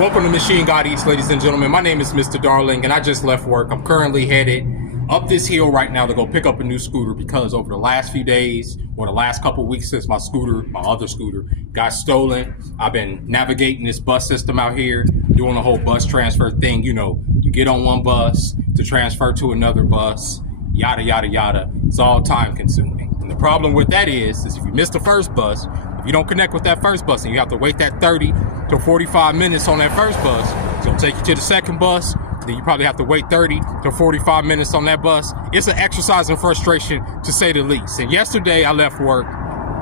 Welcome to Machine God Eats, ladies and gentlemen. My name is Mr. Darling, and I just left work. I'm currently headed up this hill right now to go pick up a new scooter because over the last few days, or the last couple weeks since my other scooter, got stolen. I've been navigating this bus system out here, doing the whole bus transfer thing. You know, you get on one bus to transfer to another bus, yada, yada, yada. It's all time consuming. And the problem with that is if you miss the first bus, if you don't connect with that first bus and you have to wait that 30 to 45 minutes on that first bus, it's gonna take you to the second bus, then you probably have to wait 30 to 45 minutes on that bus. It's an exercise in frustration, to say the least. And yesterday I left work,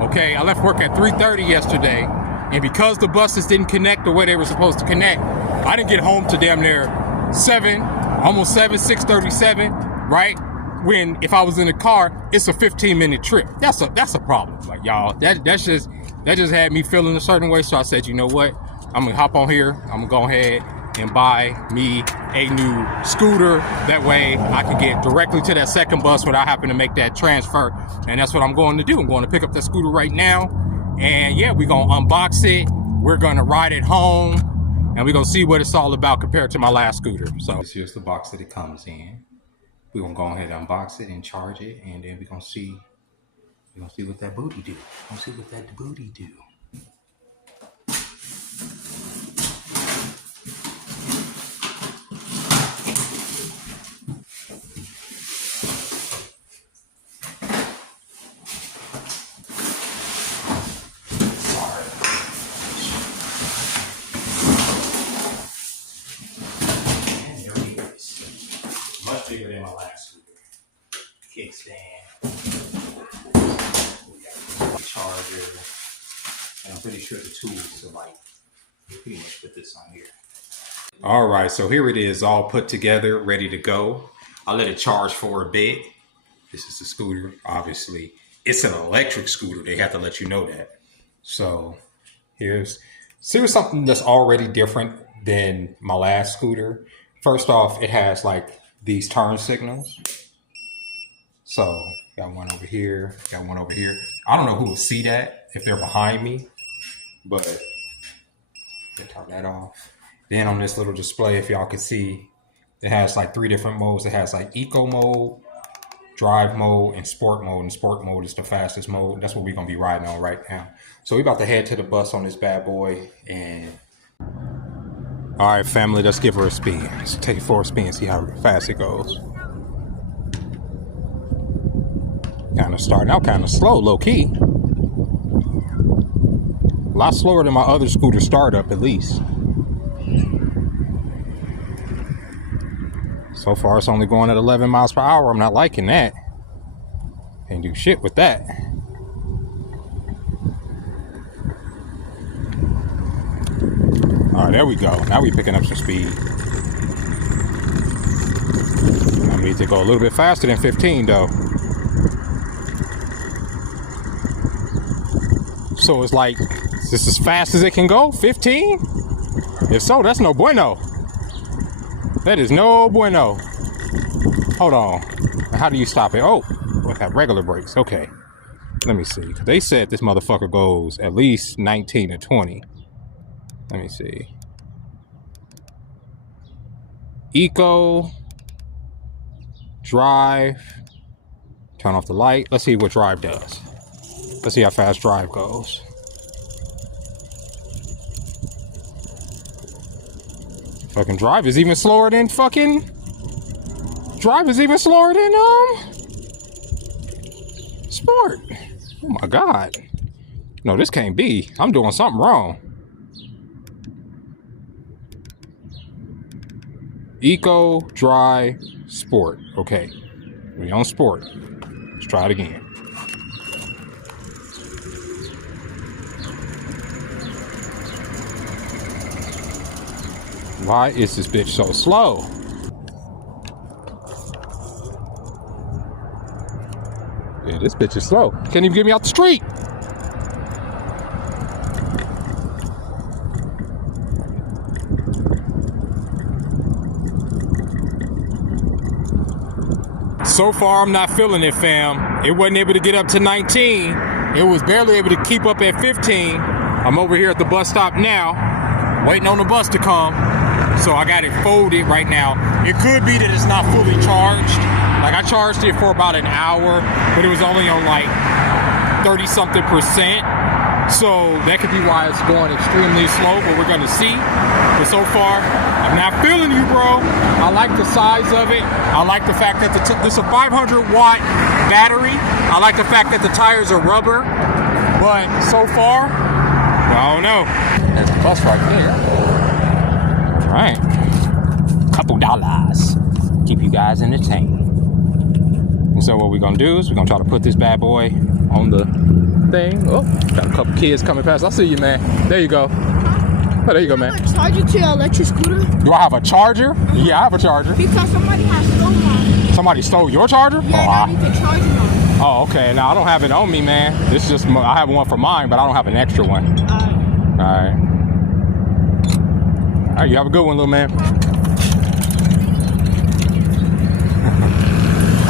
okay? I left work at 3:30 yesterday, and because the buses didn't connect the way they were supposed to connect, I didn't get home to damn near 6:37, right? When if I was in a car, it's a 15-minute trip. That's a problem. Like, y'all, that just had me feeling a certain way. So I said, you know what? I'm gonna hop on here. I'm gonna go ahead and buy me a new scooter. That way I can get directly to that second bus without having to make that transfer. And that's what I'm going to do. I'm going to pick up that scooter right now. And yeah, we're gonna unbox it. We're gonna ride it home, and we're gonna see what it's all about compared to my last scooter. So here's the box that it comes in. We're gonna go ahead and unbox it and charge it, and then we're gonna see what that booty do. We're gonna see what that booty do. Much bigger than my last scooter. Kickstand. We got a charger. And I'm pretty sure the tools are like pretty much put this on here. Alright, so here it is all put together, ready to go. I'll let it charge for a bit. This is the scooter, obviously. It's an electric scooter, they have to let you know that. So here's something that's already different than my last scooter. First off, it has like these turn signals. So got one over here, got one over here. I don't know who will see that if they're behind me, but turn that off. Then on this little display, if y'all can see, it has like 3 different modes. It has like eco mode, drive mode, and sport mode. And sport mode is the fastest mode. That's what we're gonna be riding on right now. So we're about to head to the bus on this bad boy. And all right, family, let's give her a spin. Let's take it for a spin and see how fast it goes. Kind of starting out kind of slow, low key. A lot slower than my other scooter startup, at least. So far, it's only going at 11 miles per hour. I'm not liking that. Can't do shit with that. All right, there we go. Now we're picking up some speed. I need to go a little bit faster than 15, though. So it's like, is this as fast as it can go? 15? If so, that's no bueno. That is no bueno. Hold on. How do you stop it? Oh, we have regular brakes. Okay. Let me see. They said this motherfucker goes at least 19 to 20. Let me see. Eco. Drive. Turn off the light. Let's see what drive does. Let's see how fast drive goes. Fucking drive is even slower than fucking... Drive is even slower than, sport. Oh my God. No, this can't be. I'm doing something wrong. Eco, dry, sport. Okay. We on sport. Let's try it again. Why is this bitch so slow? Yeah, this bitch is slow. Can't even get me out the street. So far, I'm not feeling it, fam. It wasn't able to get up to 19. It was barely able to keep up at 15. I'm over here at the bus stop now. Waiting on the bus to come. So I got it folded right now. It could be that it's not fully charged. Like I charged it for about an hour, but it was only on like 30-something%. So that could be why it's going extremely slow, but we're gonna see. But so far, I'm not feeling you, bro. I like the size of it. I like the fact that this is a 500-watt battery. I like the fact that the tires are rubber. But so far, I don't know. There's the bus right there. All right. Couple dollars. Keep you guys entertained. And so what we're gonna do is we're gonna try to put this bad boy on the thing. Oh, got a couple kids coming past. I see you, man. There you go. Oh, there you go, man. Do I have a charger to your electric scooter? Do I have a charger? Yeah, I have a charger. Because somebody has stolen mine. Somebody stole your charger? Yeah, I need to charge mine. Oh, okay. Now I don't have it on me, man. This is just I have one for mine, but I don't have an extra one. All right. All right. You have a good one, little man.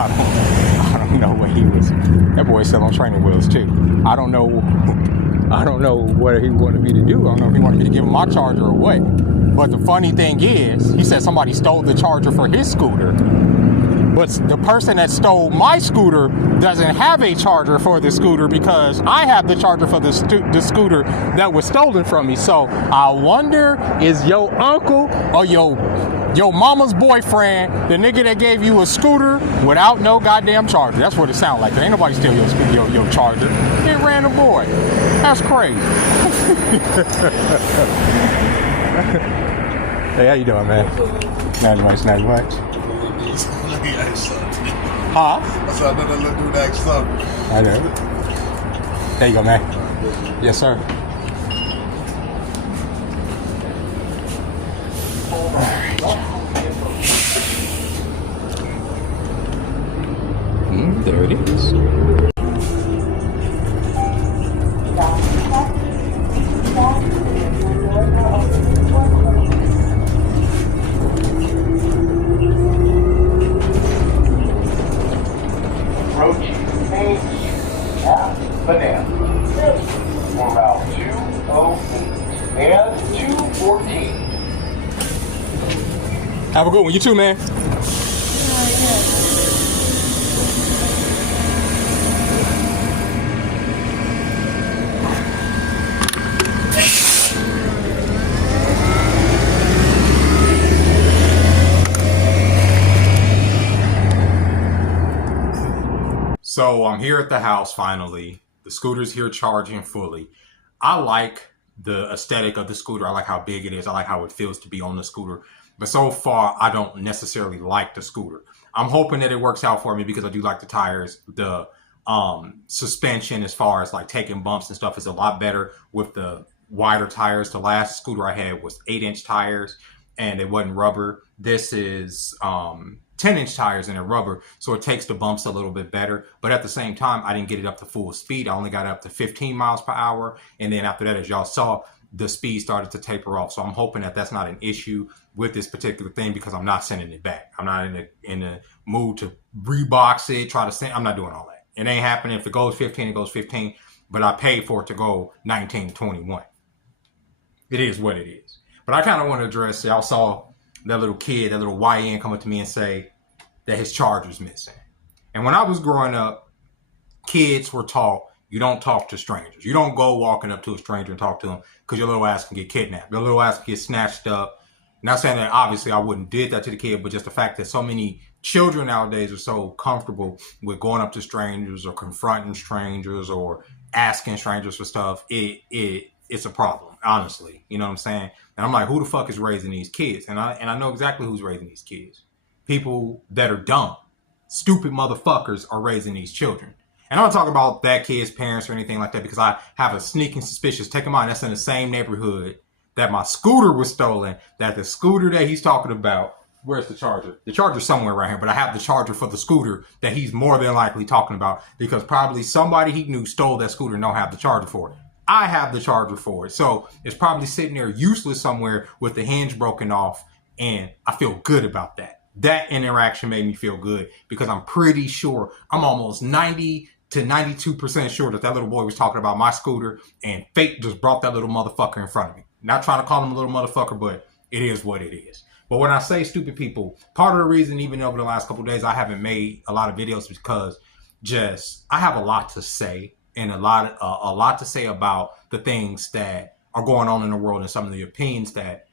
I don't know what he was. That boy's still on training wheels too. I don't know what he wanted me to do. I don't know if he wanted me to give him my charger or what. But the funny thing is, he said somebody stole the charger for his scooter. But the person that stole my scooter doesn't have a charger for the scooter because I have the charger for the scooter that was stolen from me. So I wonder, is your uncle or your mama's boyfriend the nigga that gave you a scooter without no goddamn charger? That's what it sounds like. There ain't nobody steal your charger. It random boy. That's crazy. Hey, how you doing, man? Not much, not much. Huh? I said, I know that little dude asked something. I know. There you go, man. Yes, sir. There it is. Banana. For about 208 and 214. Have a good one. You too, man. So I'm here at the house finally. The scooter's here charging fully. I like the aesthetic of the scooter. I like how big it is. I like how it feels to be on the scooter. But so far, I don't necessarily like the scooter. I'm hoping that it works out for me because I do like the tires. The suspension as far as like taking bumps and stuff is a lot better with the wider tires. The last scooter I had was 8-inch tires and it wasn't rubber. This is 10-inch tires and they're rubber, so it takes the bumps a little bit better. But at the same time, I didn't get it up to full speed. I only got it up to 15 miles per hour. And then after that, as y'all saw, the speed started to taper off. So I'm hoping that that's not an issue with this particular thing because I'm not sending it back. I'm not in the mood to rebox it, try to send. I'm not doing all that. It ain't happening. If it goes 15, it goes 15. But I paid for it to go 19, 21. It is what it is. But I kind of want to address, y'all saw that little kid, that little YN come up to me and say that his charger's missing. And when I was growing up, kids were taught you don't talk to strangers. You don't go walking up to a stranger and talk to them because your little ass can get kidnapped. Your little ass can get snatched up. Not saying that obviously I wouldn't did that to the kid, but just the fact that so many children nowadays are so comfortable with going up to strangers or confronting strangers or asking strangers for stuff, it's a problem, honestly. You know what I'm saying? And I'm like, who the fuck is raising these kids? And I know exactly who's raising these kids. People that are dumb, stupid motherfuckers are raising these children. And I'm not talking about that kid's parents or anything like that because I have a sneaking suspicion. Take in mind, that's in the same neighborhood that my scooter was stolen, that the scooter that he's talking about, where's the charger? The charger's somewhere around here, but I have the charger for the scooter that he's more than likely talking about because probably somebody he knew stole that scooter and don't have the charger for it. I have the charger for it. So it's probably sitting there useless somewhere with the hinge broken off. And I feel good about that. That interaction made me feel good because I'm pretty sure, I'm almost 90 to 92% sure that little boy was talking about my scooter and fate just brought that little motherfucker in front of me. Not trying to call him a little motherfucker, but it is what it is. But when I say stupid people, part of the reason, even over the last couple of days, I haven't made a lot of videos because I have a lot to say and a lot to say about the things that are going on in the world and some of the opinions that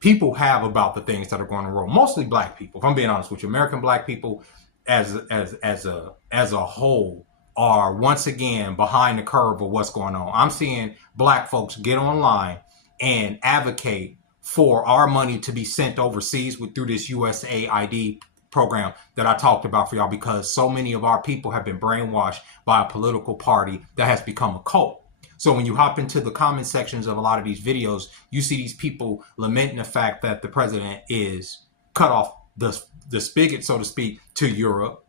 people have about the things that are going on in the world. Mostly black people. If I'm being honest with you, American black people as a whole are once again behind the curve of what's going on. I'm seeing black folks get online and advocate for our money to be sent overseas through this USAID program that I talked about for y'all, because so many of our people have been brainwashed by a political party that has become a cult. So when you hop into the comment sections of a lot of these videos, you see these people lamenting the fact that the president is cut off the spigot, so to speak, to Europe,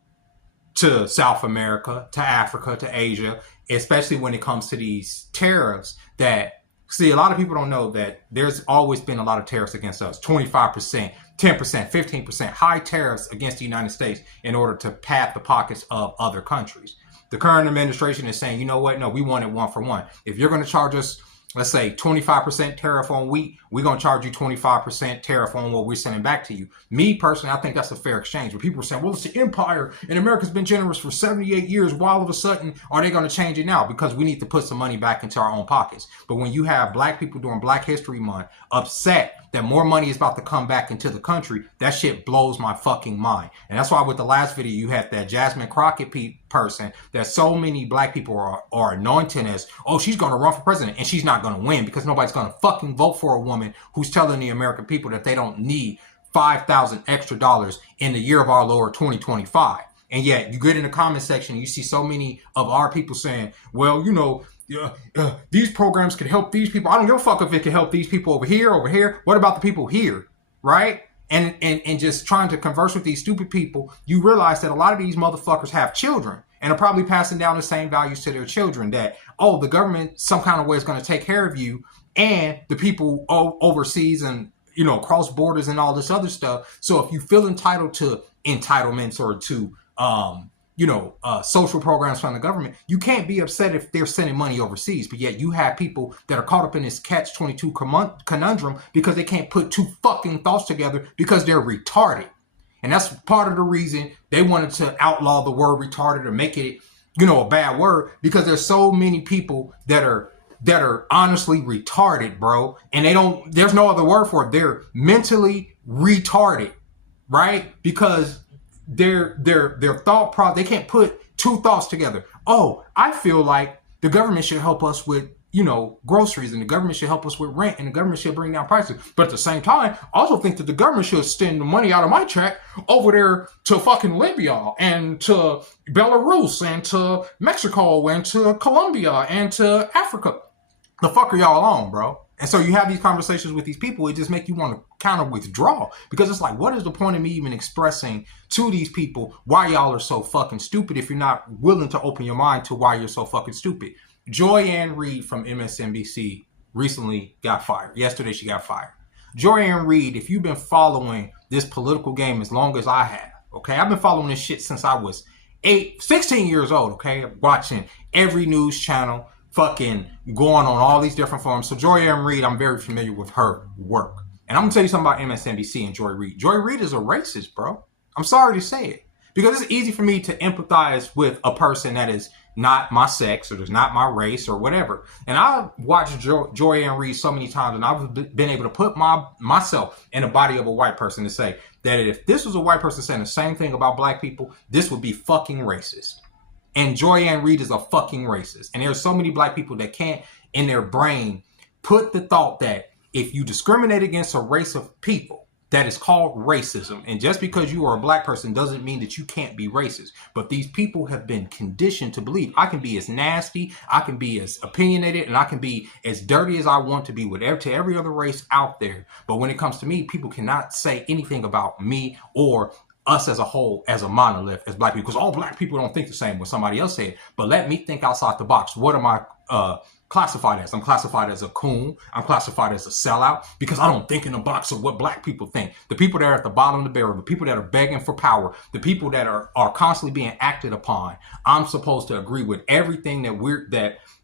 to South America, to Africa, to Asia, especially when it comes to these tariffs that, see, a lot of people don't know that there's always been a lot of tariffs against us. 25%, 10%, 15%, high tariffs against the United States in order to pad the pockets of other countries. The current administration is saying, you know what? No, we want it 1 for 1. If you're going to charge us, let's say 25% tariff on wheat, we're going to charge you 25% tariff on what we're sending back to you. Me personally, I think that's a fair exchange. But people are saying, well, it's the empire and America's been generous for 78 years. Why all of a sudden are they going to change it now? Because we need to put some money back into our own pockets. But when you have black people during Black History Month upset that more money is about to come back into the country, that shit blows my fucking mind. And that's why with the last video, you had that Jasmine Crockett person that so many black people are anointing as, oh, she's going to run for president, and she's not going to win because nobody's going to fucking vote for a woman who's telling the American people that they don't need $5,000 extra in the year of our Lord 2025. And yet you get in the comment section and you see so many of our people saying, well, you know, these programs can help these people. I don't give a fuck if it can help these people over here. What about the people here, right? And just trying to converse with these stupid people, you realize that a lot of these motherfuckers have children and are probably passing down the same values to their children that, oh, the government some kind of way is going to take care of you, and the people overseas and, you know, cross borders and all this other stuff. So if you feel entitled to entitlements or to, social programs from the government, you can't be upset if they're sending money overseas. But yet you have people that are caught up in this catch-22 conundrum because they can't put two fucking thoughts together because they're retarded. And that's part of the reason they wanted to outlaw the word retarded or make it, you know, a bad word, because there's so many people that are honestly retarded, bro. And there's no other word for it. They're mentally retarded, right? Because their thought process, they can't put two thoughts together. Oh, I feel like the government should help us with, you know, groceries, and the government should help us with rent, and the government should bring down prices. But at the same time, I also think that the government should send the money out of my check over there to fucking Libya and to Belarus and to Mexico and to Colombia and to Africa. The fuck are y'all on, bro? And so you have these conversations with these people, it just make you want to kind of withdraw, because it's like, what is the point of me even expressing to these people why y'all are so fucking stupid if you're not willing to open your mind to why you're so fucking stupid? Joy-Ann Reid from MSNBC recently got fired. Yesterday she got fired. Joy-Ann Reid, if you've been following this political game as long as I have, okay, I've been following this shit since I was 16 years old, okay, watching every news channel, fucking going on all these different forums. So Joy-Ann Reid, I'm very familiar with her work. And I'm gonna tell you something about MSNBC and Joy Reid. Joy Reid is a racist, bro. I'm sorry to say it, because it's easy for me to empathize with a person that is not my sex or is not my race or whatever. And I've watched Joy-Ann Reid so many times, and I've been able to put myself in the body of a white person to say that if this was a white person saying the same thing about black people, this would be fucking racist. And Joy-Ann Reid is a fucking racist. And there's so many black people that can't, in their brain, put the thought that if you discriminate against a race of people, that is called racism. And just because you are a black person doesn't mean that you can't be racist. But these people have been conditioned to believe I can be as nasty, I can be as opinionated, and I can be as dirty as I want to be to every other race out there. But when it comes to me, people cannot say anything about me or us as a whole, as a monolith, as black people, because all black people don't think the same when somebody else said. But let me think outside the box. What am I classified as? I'm classified as a coon. I'm classified as a sellout because I don't think in the box of what black people think. The people that are at the bottom of the barrel, the people that are begging for power, the people that are constantly being acted upon. I'm supposed to agree with everything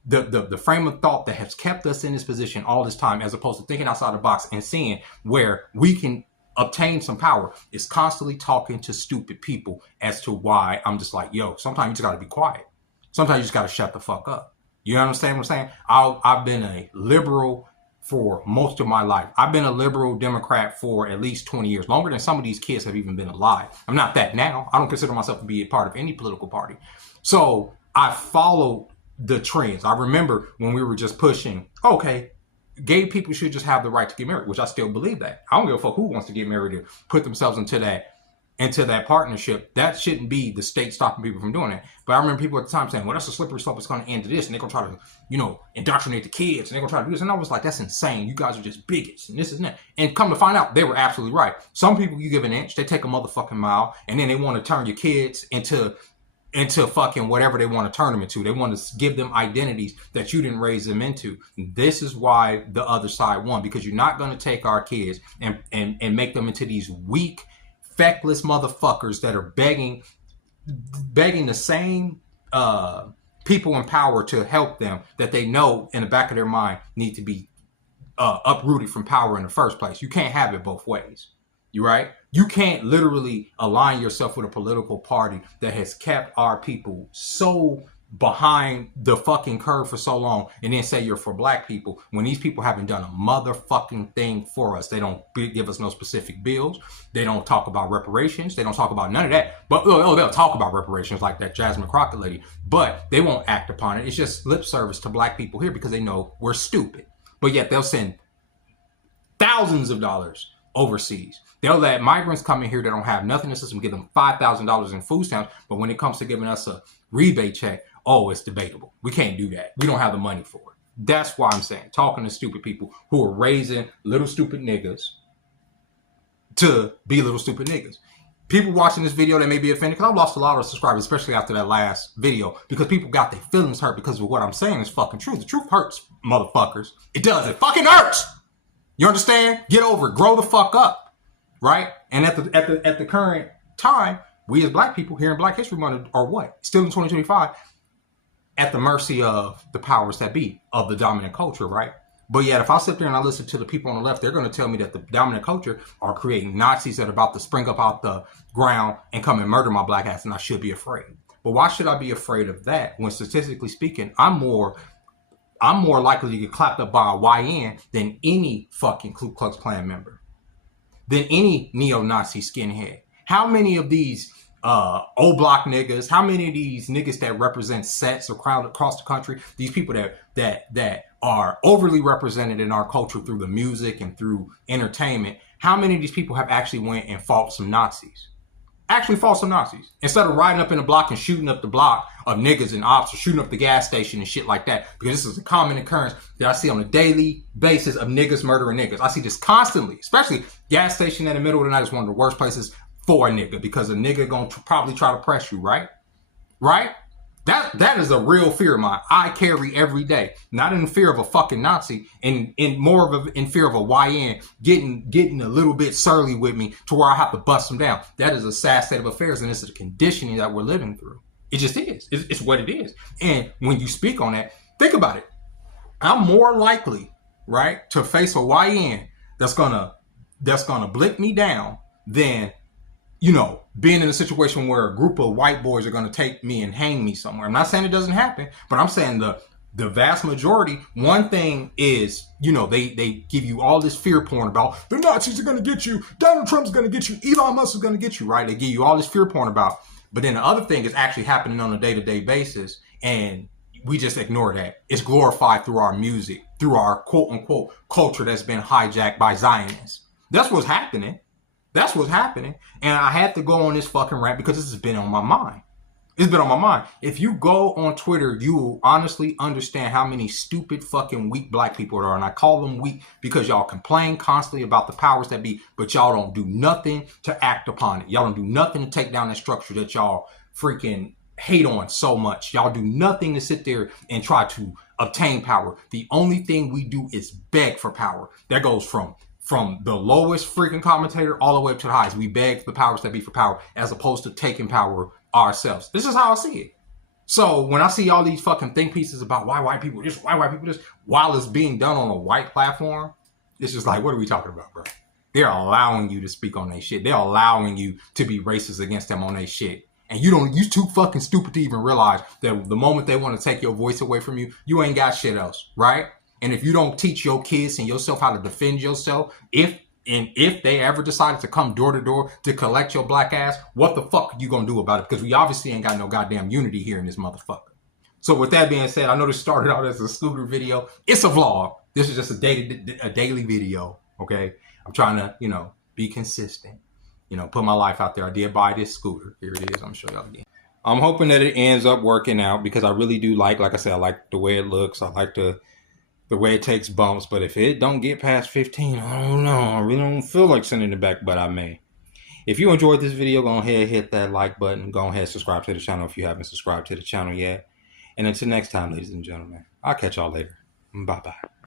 the frame of thought that has kept us in this position all this time, as opposed to thinking outside the box and seeing where we can obtain some power, is constantly talking to stupid people as to why I'm just like, yo, sometimes you just got to be quiet. Sometimes you just got to shut the fuck up. You understand what I'm saying? I've been a liberal for most of my life. I've been a liberal Democrat for at least 20 years, longer than some of these kids have even been alive. I'm not that now. I don't consider myself to be a part of any political party. So I followed the trends. I remember when we were just pushing, okay, gay people should just have the right to get married, which I still believe that. I don't give a fuck who wants to get married or put themselves into that partnership. That shouldn't be the state stopping people from doing that. But I remember people at the time saying, well, that's a slippery slope. It's going to end to this. And they're going to try to, indoctrinate the kids. And they're going to try to do this. And I was like, that's insane. You guys are just bigots. And this and that. And come to find out, they were absolutely right. Some people, you give an inch, they take a motherfucking mile. And then they want to turn your kids into fucking whatever they want to turn them into. They want to give them identities that you didn't raise them into. This is why the other side won. Because you're not going to take our kids and make them into these weak, feckless motherfuckers that are begging the same people in power to help them that they know in the back of their mind need to be uprooted from power in the first place. You can't have it both ways. You right? You can't literally align yourself with a political party that has kept our people so behind the fucking curve for so long and then say you're for black people when these people haven't done a motherfucking thing for us. They don't give us no specific bills. They don't talk about reparations. They don't talk about none of that. But they'll talk about reparations like that Jasmine Crockett lady, but they won't act upon it. It's just lip service to black people here because they know we're stupid. But yet they'll send thousands of dollars overseas. They'll let migrants come in here that don't have nothing in the system, give them $5,000 in food stamps. But when it comes to giving us a rebate check, oh, it's debatable. We can't do that. We don't have the money for it. That's why I'm saying, talking to stupid people who are raising little stupid niggas to be little stupid niggas. People watching this video, they may be offended because I've lost a lot of subscribers, especially after that last video, because people got their feelings hurt because of what I'm saying is fucking true. The truth hurts, motherfuckers. It does. It fucking hurts. You understand? Get over it. Grow the fuck up. Right? And at the current time, we as black people here in Black History Month are what? Still in 2025, at the mercy of the powers that be, of the dominant culture, right? But yet, if I sit there and I listen to the people on the left, they're going to tell me that the dominant culture are creating Nazis that are about to spring up out the ground and come and murder my black ass, and I should be afraid. But why should I be afraid of that when, statistically speaking, I'm more likely to get clapped up by a YN than any fucking Ku Klux Klan member, than any neo-Nazi skinhead? How many of these O-block niggas, how many of these niggas that represent sets across the country, these people that are overly represented in our culture through the music and through entertainment, how many of these people have actually went and fought some Nazis? Actually fought some Nazis. Instead of riding up in the block and shooting up the block of niggas and ops or shooting up the gas station and shit like that. Because this is a common occurrence that I see on a daily basis of niggas murdering niggas. I see this constantly, especially gas station in the middle of the night is one of the worst places for a nigga because a nigga gonna probably try to press you, right? Right? That is a real fear of mine. I carry every day, not in fear of a fucking Nazi, in more of in fear of a YN getting a little bit surly with me to where I have to bust them down. That is a sad state of affairs, and this is the conditioning that we're living through. It just is. It's what it is. And when you speak on that, think about it. I'm more likely, right, to face a YN that's gonna blick me down than, being in a situation where a group of white boys are going to take me and hang me somewhere. I'm not saying it doesn't happen, but I'm saying the vast majority, one thing is, they give you all this fear porn about the Nazis are going to get you, Donald Trump's going to get you, Elon Musk is going to get you, right? They give you all this fear porn about, but then the other thing is actually happening on a day-to-day basis, and we just ignore that. It's glorified through our music, through our quote-unquote culture that's been hijacked by Zionists. That's what's happening. That's what's happening. And I had to go on this fucking rant because this has been on my mind. It's been on my mind. If you go on Twitter, you will honestly understand how many stupid fucking weak black people there are. And I call them weak because y'all complain constantly about the powers that be, but y'all don't do nothing to act upon it. Y'all don't do nothing to take down that structure that y'all freaking hate on so much. Y'all do nothing to sit there and try to obtain power. The only thing we do is beg for power. That goes from the lowest freaking commentator all the way up to the highest. We beg the powers that be for power as opposed to taking power ourselves. This is how I see it. So when I see all these fucking think pieces about why white people this, why white people this, while it's being done on a white platform, it's just like, what are we talking about, bro? They're allowing you to speak on their shit. They're allowing you to be racist against them on their shit. And you too fucking stupid to even realize that the moment they want to take your voice away from you, you ain't got shit else, right? And if you don't teach your kids and yourself how to defend yourself, if they ever decided to come door to door to collect your black ass, what the fuck are you gonna do about it? Because we obviously ain't got no goddamn unity here in this motherfucker. So with that being said, I know this started out as a scooter video. It's a vlog. This is just a daily video, okay? I'm trying to, be consistent. Put my life out there. I did buy this scooter. Here it is. I'm gonna show y'all again. I'm hoping that it ends up working out because I really do like I said, I like the way it looks. I like the way it takes bumps. But if it don't get past 15, I don't know. I really don't feel like sending it back, but I may. If you enjoyed this video, go ahead, hit that like button. Go ahead, subscribe to the channel if you haven't subscribed to the channel yet. And until next time, ladies and gentlemen, I'll catch y'all later. Bye-bye.